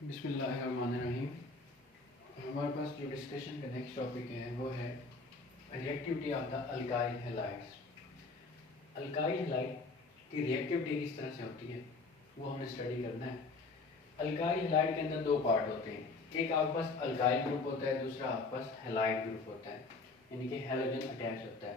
बिस्मिल्लाहिर्रहमानिर्रहीम। हमारे पास जो डिस्कशन का नेक्स्ट टॉपिक है वो है reactivity of the alkyl halides. Alkyl halide की रिएक्टिविटी किस तरह से होती है वो हमने स्टडी करना है। अल्काइल हैलाइड के अंदर दो पार्ट होते हैं, एक आपके पास अल्काइल ग्रुप होता है, दूसरा आपके पास हैलाइड ग्रुप होता है, यानी कि हैलोजन अटैच होता है।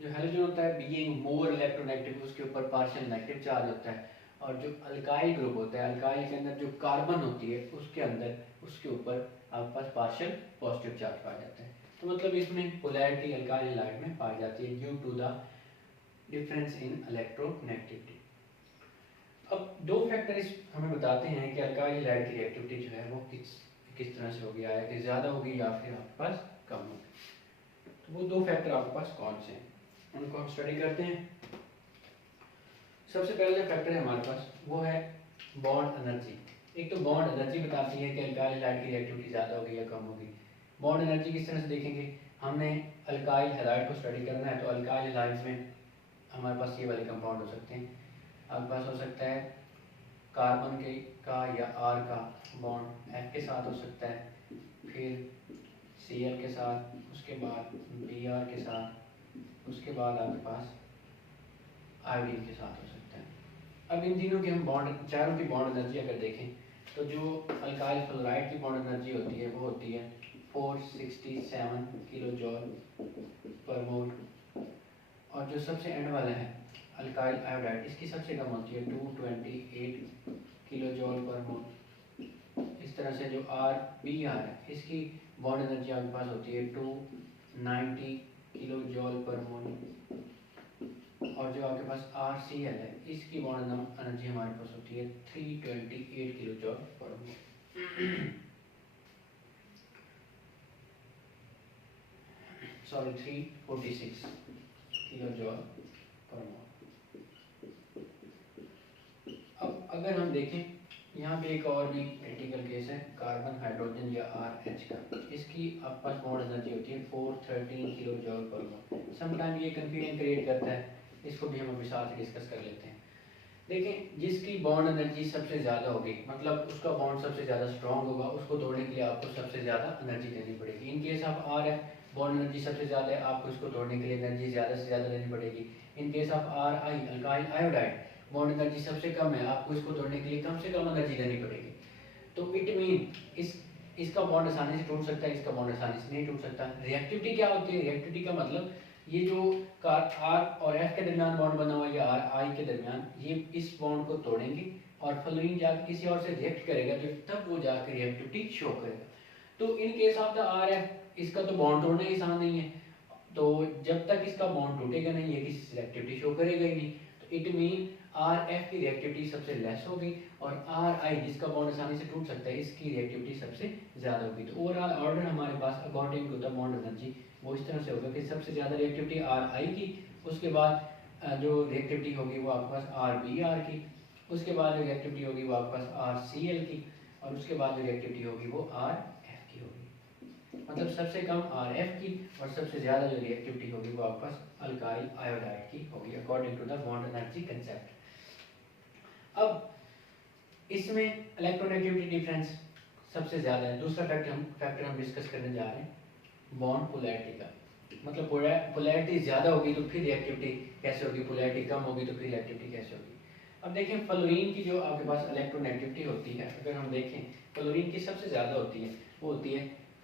जो हैलोजन होता है बीइंग मोर इलेक्ट्रोनेगेटिव, उसके ऊपर पार्शियल नेगेटिव चार्ज होता है, और जो अल्काइल ग्रुप होता है, अल्काइल के अंदर जो कार्बन होती है उसके अंदर उसके ऊपर आपके पास पार्शियल पॉजिटिव चार्ज पाया जाता है। तो मतलब इसमें पोलैरिटी अल्काइल हैलाइड में पाई जाती है due to the difference in electronegativity. अब दो फैक्टर इस हमें बताते हैं कि अल्काइल हैलाइड की रिएक्टिविटी जो है वो किस तरह से होगी, आया कि ज़्यादा होगी या फिर आपके पास कम होगी। तो वो दो फैक्टर आपके पास कौन से हैं उनको हम स्टडी करते हैं। सबसे पहले जो फैक्टर है हमारे पास वो है बॉन्ड एनर्जी। एक तो बॉन्ड एनर्जी बताती है कि अल्काइल हैलाइड की रिएक्टिविटी ज़्यादा होगी या कम होगी। बॉन्ड एनर्जी किस तरह से देखेंगे, हमने अल्काइल हैलाइड को स्टडी करना है तो अल्काइल हैलाइड में हमारे पास ये वाले कंपाउंड हो सकते हैं। आपके पास हो सकता है कार्बन के का या आर का बॉन्ड एफ के साथ हो सकता है, फिर सी एल के साथ, उसके बाद बी आर के साथ, उसके बाद आपके पास आयोडीन के साथ हो सकता है। अब इन तीनों की हम बॉन्ड चारों की बॉन्ड एनर्जी अगर देखें तो जो अल्काइल फ्लोराइड की बॉन्ड एनर्जी होती है वो होती है 467 किलो जॉल पर मोल, और जो सबसे एंड वाला है अल्काइल आयोडाइड इसकी सबसे कम होती है 228 किलो जॉल पर मोल। इस तरह से जो आर बी आर है इसकी बॉन्ड एनर्जी आपके पास होती है 290 किलो जॉल पर मोल, और जो आपके पास आर सी एल है इसकी बॉन्ड एनर्जी हमारे पास होती है 328 किलो जॉल पर मोल, सॉरी 346 किलो जॉल पर मोल। अब अगर हम देखें यहाँ पे एक और भी क्रिटिकल केस है कार्बन हाइड्रोजन या आर एच का, इसकी आपके पास बॉन्ड एनर्जी होती है 413 किलो जॉल पर मोल। समटाइम ये कंफ्यूजन क्रिएट करता है, इसको भी हम अभी साथ डिस्कस कर लेते हैं। देखें जिसकी बॉन्ड एनर्जी सबसे ज़्यादा होगी, मतलब उसका बॉन्ड सबसे ज़्यादा स्ट्रॉन्ग होगा, उसको तोड़ने के लिए आपको सबसे ज़्यादा एनर्जी देनी पड़ेगी। इन केस ऑफ आर है बॉन्ड एनर्जी सबसे ज़्यादा है, आपको इसको तोड़ने के लिए एनर्जी ज़्यादा से ज़्यादा देनी पड़ेगी। In case of are I alkyl iodide bond energy सबसे कम है, आपको इसको तोड़ने के लिए कम से कम एनर्जी देनी पड़ेगी। तो इट मीन इसका बॉन्ड आसानी से टूट सकता है, इसका बॉन्ड आसानी से नहीं टूट सकता। रिएक्टिविटी क्या होती है, रिएक्टिविटी का मतलब ये जो आर और एफ के दरमियान बॉन्ड बना हुआ है या आर आई के दरमियान, ये इस बॉन्ड को तोड़ेंगे और फ्लोरीन जाकर किसी और से रिएक्ट करेगा, तो तब वो जाकर रिएक्टिविटी शो करेगा। तो in case of the R F इसका तो बॉन्ड तोड़ना ही आसान नहीं है, तो जब तक इसका बॉन्ड टूटेगा नहीं ये किसी से रिएक्टिविटी शो करेगा ही नहीं। तो इट मीन आर एफ की रिएक्टिविटी सबसे लेस होगी और आर आई जिसका बॉन्ड आसानी से टूट सकता है इसकी रिएक्टिविटी सबसे ज़्यादा होगी। तो ओवरऑल ऑर्डर हमारे पास according to the bond energy वो इस तरह से होगा कि सबसे ज़्यादा रिएक्टिविटी आर आई की, उसके बाद जो रिएक्टिविटी होगी वो आपके पास आर बी आर की, उसके बाद जो रिएक्टिविटी होगी वो आपके पास आर सी एल की, और उसके बाद जो रिएक्टिविटी होगी वो आर एफ की होगी। मतलब सबसे कम आर एफ की और सबसे ज़्यादा जो रिएक्टिविटी होगी वो आपके पास अल्काइल आयोडाइड की होगी according to the bond energy concept. अब इसमें इलेक्ट्रोनेगेटिविटी डिफरेंस सबसे ज़्यादा है। दूसरा फैक्टर हम डिस्कस करने जा रहे हैं बॉन्ड पोलैरिटी का, मतलब पोलैरिटी ज़्यादा होगी तो फिर रिएक्टिविटी कैसे होगी, पोलैरिटी कम होगी तो फिर रिएक्टिविटी कैसे होगी। अब देखें फ्लोरीन की जो आपके पास इलेक्ट्रोनेगेटिविटी होती है, अगर हम देखें फ्लोरीन की सबसे ज़्यादा होती है वो होती है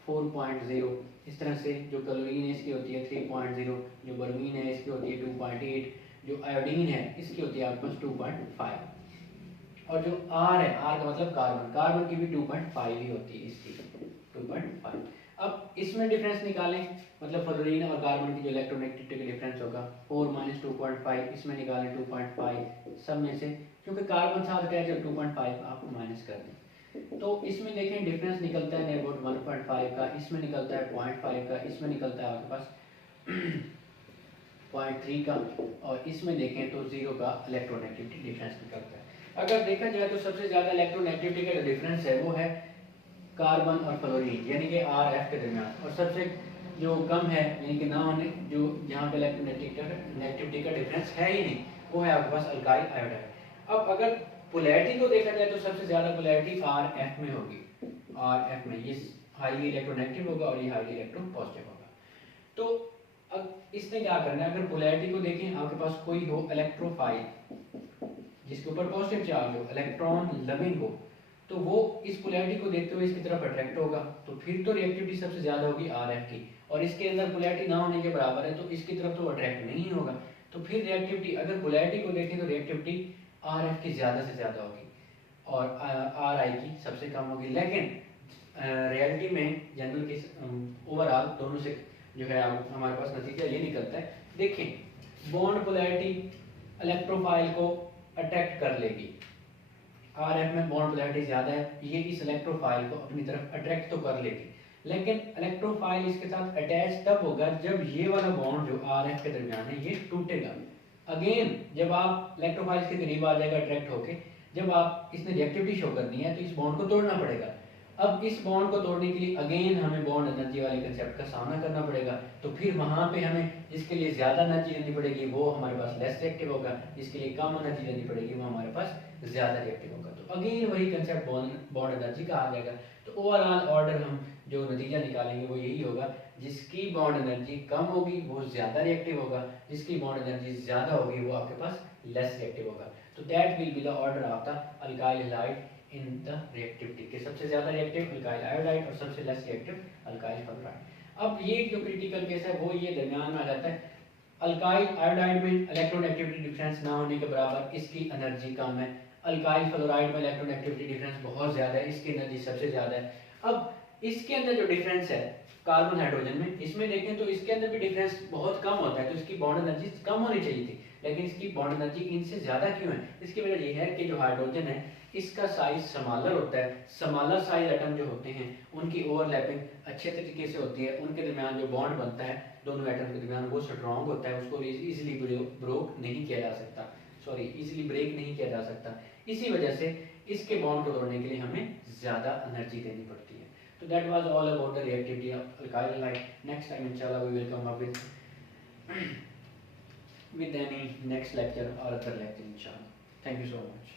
4.0। इस तरह से जो क्लोरीन है इसकी होती है 3.0, जो ब्रोमीन है इसकी होती है 2.8, जो आयोडीन है इसकी होती है आपके पास 2.5, और जो आर है, आर का मतलब कार्बन की भी 2.5 ही होती है इसकी 2.5। अब इसमें डिफरेंस निकालें, मतलब फ्लोरीन और कार्बन की जो इलेक्ट्रोनेगेटिविटी का डिफरेंस होगा 4 - 2.5, इसमें निकालें 2.5 सब में से, क्योंकि कार्बन साथ अटैच है 2.5 आप माइनस कर दें। तो इसमें देखें डिफरेंस निकलता है नियर अबाउट 1.5 का, इसमें निकलता है 0.5 का, इसमें निकलता है आपके पास 0.3 का, और इसमें देखें तो 0 का इलेक्ट्रोनेगेटिविटी डिफरेंस निकलता है। अगर देखा जाए तो सबसे ज़्यादा इलेक्ट्रोनेगेटिविटी का जो डिफरेंस है वो है कार्बन और फ्लोरीन यानी कि आर एफ के दरमियान, और सबसे जो कम है यानी कि ना होने जो जहाँ पे इलेक्ट्रोनेगेटिविटी का डिफरेंस है ही नहीं वो है आपके पास अल्काइल आयोडाइड। अब अगर पोलैरिटी को देखा जाए तो सबसे ज़्यादा पोलैरिटी आर एफ में होगी, आर एफ में ये हाईली इलेक्ट्रोनेगेटिव होगा और ये हाईली इलेक्ट्रो पॉजिटिव होगा। तो अब इसने क्या करना है, अगर पोलैरिटी को देखें, आपके पास कोई हो इलेक्ट्रोफाइल जिसके ऊपर पॉजिटिव चार्ज हो, इलेक्ट्रॉन लविंग हो, तो वो इस पोलैरिटी को देखते हुए इसकी तरफ अट्रैक्ट होगा, तो फिर तो रिएक्टिविटी सबसे ज़्यादा होगी आर एफ की, और इसके अंदर पोलैरिटी ना होने के बराबर है तो इसकी तरफ तो अट्रैक्ट नहीं होगा, तो फिर रिएक्टिविटी, अगर पोलैरिटी को देखें तो रिएक्टिविटी आर एफ की ज़्यादा से ज़्यादा होगी और आर आई की सबसे कम होगी। लेकिन रियलिटी में जनरल के ओवरऑल दोनों से जो है हमारे पास नतीजा ये निकलता है, देखें बॉन्ड पोलैरिटी इलेक्ट्रोफाइल को अट्रैक्ट कर लेगी, आर एफ में बॉन्ड पोलैरिटी ज़्यादा है, ये इस इलेक्ट्रोफाइल को अपनी तरफ अट्रैक्ट तो कर लेगी, लेकिन इलेक्ट्रोफाइल इसके साथ अटैच तब होगा जब ये वाला बॉन्ड जो आर एफ के दरमियान है ये टूटेगा। अगेन जब आप इलेक्ट्रोफाइल के करीब आ जाएगा अट्रैक्ट होके, जब आप इसने रिएक्टिविटी शो करनी है तो इस बॉन्ड को तोड़ना पड़ेगा। अब इस बॉन्ड को तोड़ने के लिए अगेन हमें बॉन्ड एनर्जी वाले कंसेप्ट का सामना करना पड़ेगा, तो फिर वहाँ पे हमें जिसके लिए ज़्यादा एनर्जी लेनी पड़ेगी वो हमारे पास लेस रिएक्टिव होगा, जिसके लिए कम एनर्जी लेनी पड़ेगी वो हमारे पास ज़्यादा रिएक्टिव होगा। तो अगेन वही कंसेप्ट बॉन्ड एनर्जी का आ जाएगा। तो ओवरऑल ऑर्डर हम जो नतीजा निकालेंगे वो यही होगा, जिसकी बॉन्ड एनर्जी कम होगी वो ज़्यादा रिएक्टिव होगा, जिसकी बॉन्ड एनर्जी ज़्यादा होगी वो आपके पास लेस रिएक्टिव होगा। तो that will be the order of the alkyl halide in the reactivity के, सबसे ज़्यादा रिएक्टिव अल्काइल आयोडाइड और सबसे लेस रिएक्टिव अल्काइल फ्लोराइड। अब ये जो क्रिटिकल केस है वो ये दरमियान में आ जाता है, अल्काइल आयोडाइड में इलेक्ट्रोनेगेटिविटी डिफरेंस ना होने के बराबर इसकी एनर्जी कम है, अल्काइल फ्लोराइड में इलेक्ट्रोनेगेटिविटी डिफरेंस बहुत ज़्यादा है, इसकी एनर्जी सबसे ज़्यादा है। अब इसके अंदर जो डिफरेंस है कार्बन हाइड्रोजन में, इसमें देखें तो इसके अंदर भी डिफरेंस बहुत कम होता है, तो इसकी बॉन्ड एनर्जी कम होनी चाहिए थी, लेकिन इसकी बॉन्ड एनर्जी इनसे ज़्यादा क्यों है? इसकी वजह यह है कि जो हाइड्रोजन है इसका साइज स्मॉलर होता है, स्मॉलर साइज एटम जो होते हैं उनकी ओवरलैपिंग अच्छे तरीके से होती है, उनके दरमियान जो बॉन्ड बनता है दोनों एटम के दरमियान वो स्ट्रॉन्ग होता है, उसको इजीली ब्रेक नहीं किया जा सकता, इजीली ब्रेक नहीं किया जा सकता। इसी वजह से इसके बॉन्ड को तोड़ने के लिए हमें ज़्यादा एनर्जी देनी पड़ती है। तो that was all about the reactivity of alkyl halide. Next time इंशाल्लाह we will come up with any next lecture or other lecture inshallah. Thank you so much.